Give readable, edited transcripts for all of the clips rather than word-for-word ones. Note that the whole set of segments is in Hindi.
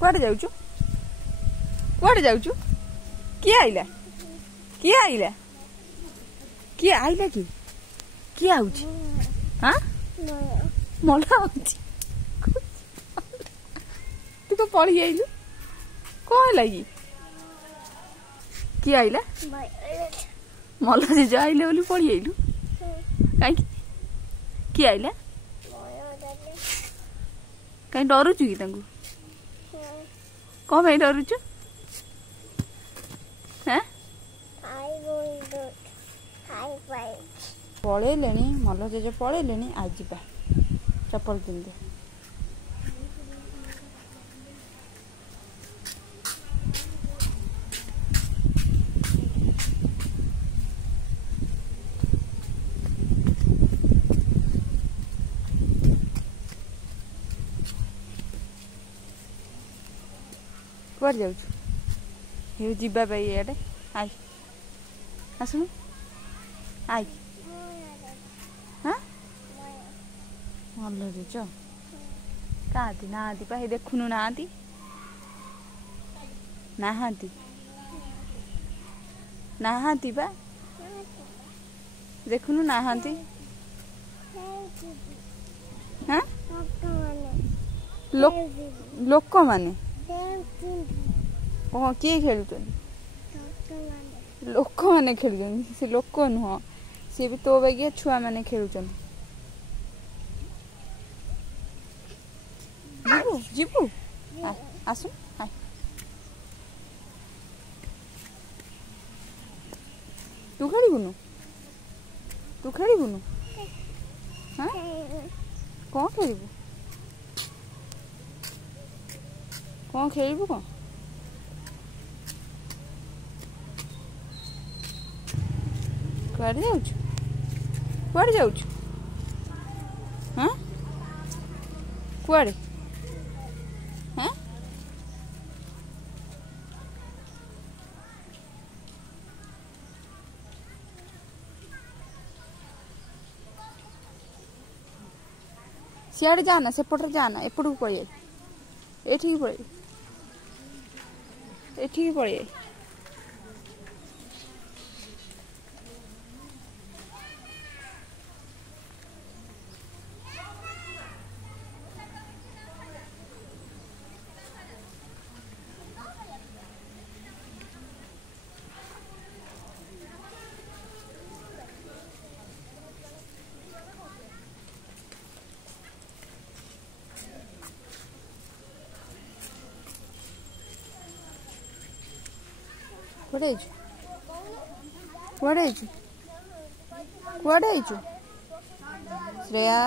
कुआडे जाउछु कुआडे जाउछु किए आइला किए आइला किए आइला कि किए आउछि हां मला आउछि तू तो पढ़ी आइलु कौन लगी किए आइला मला जे आइले बोली पढ़ी आइलु काई किए आइला कहीं डरुचु कि तांगु कौन भाई डरुचु हैं पलैले मल जेजे पलैले आज जा चप्पल पिंध कुआर जाऊ जीवा इे आई आसुन आई हाँ भल देच कहाती नहांती पा देखुनु नहांती नहांती नहांती पा देखुनु नहांती हाँ लोक माने कौन किए खेलुन लोक मैंने खेलुन से लोक नुह सी भी तो बागिया छुआ मैंने खेलुन जीबू जीबू आसुन हाय तू खेलुनु हाँ कौन खेलबू कौन खेलबू कौन कुआडे जाउछु कुआडे जाउछु हाँ कुआडे हाँ सियाड़े जाना सेपटे जाना एपटू पड़े एठी पड़े एठी पड़े कुआडे श्रेया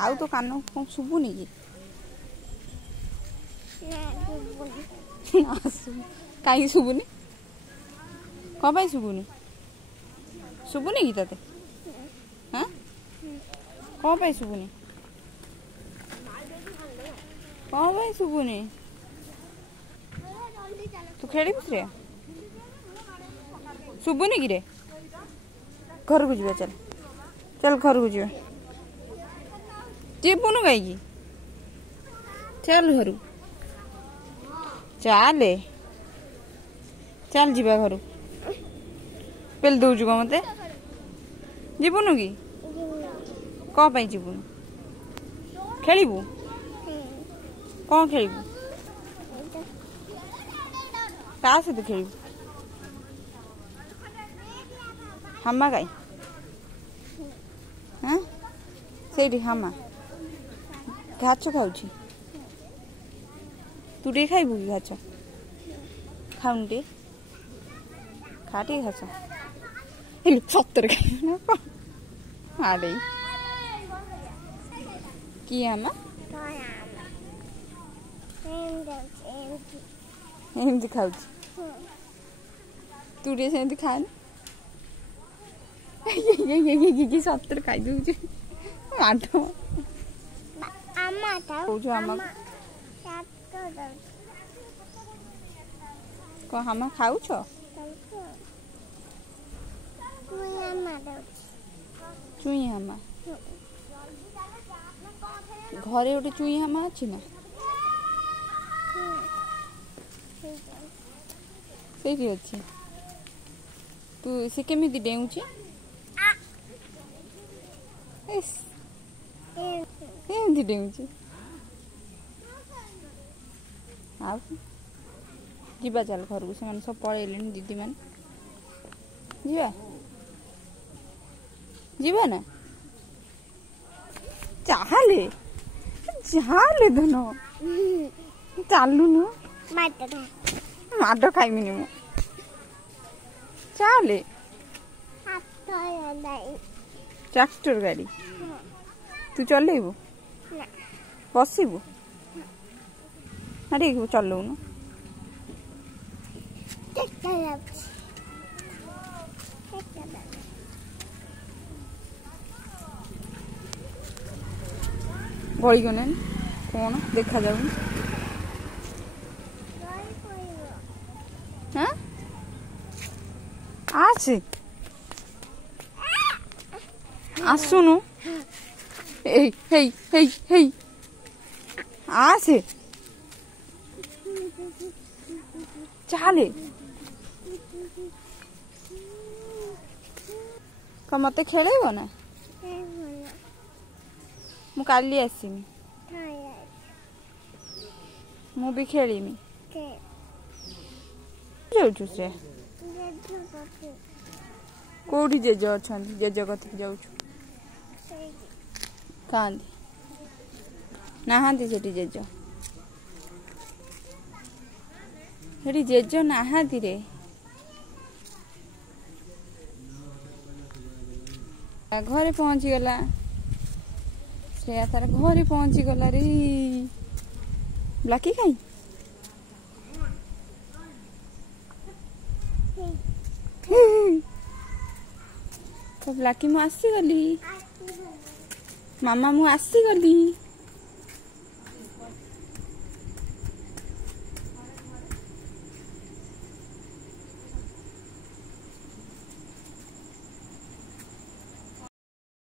आउ तो कान कौन शुभुनी कि कहीं शुभुनी कौन पाई शुभुनी शुभुनी कि तते हाँ कौन पाई शुभुनी कौन पाई शुभुनी तू खेली श्रेया शुभुनी कि रे घर को जीवा चल चल घर को जीवा जीवुनु कहीं चल घर चल चल जीवा घर पेल दौचु कौन मत जीवुनु कि कौन पाई जीवुनु खेलबू कौन खेलबू का सहित खेलबू हामा गाई हाँ से हामा घाच खाऊँ तू टे खाइबू कि घाच खाऊन टे खा टे घाच सतर खाइबू ना आड़े कि हामा एमती खाऊ तू टे से खाए ये सतर खाई दूचे आठ कौन हम खाऊ चुई हामा घरे गोटे चुई हामा अच्छी ना ସେଇଠି ଅଛି। ତୁ ସେ କେମିତି ଡେଉଁଛି? ଏମିତି ଡେଉଁଛି। ଆଉ ଯିବା ଚାଲ ଘରକୁ, ସେମାନେ ସବୁ ପଳେଇଲେଣି ଦିଦି ମାନେ। ଯିବା ଯିବା ନା? ଚାଲେ ଚାଲେ ଧନ, ଚାଲୁନୁ। ମାଡ ଖାଇମିନି ମୁଁ, ଚାଲେ। ट्रैक्टर गाड़ी तू चलेबू? बसबू? अरे चलौनु। गईगने कौन देखा जाऊ? हाँ आसे आसुनु। आसे चाले। कम मते खेलेबो ना? मु काली आसीमी, मु भी खेलीमी। जाऊछु से कोठी जेज अछंती, जेज कथि जाऊछु? कांदी नाहांती सेठी जेज, सेठी जेज नाहांती रे। घरे पहुंची गला श्रेया, तार घरे पहुंची गला रे। ब्लाकी खाई तो ब्लाकी मु आसी गली, मामा मु आसी गली।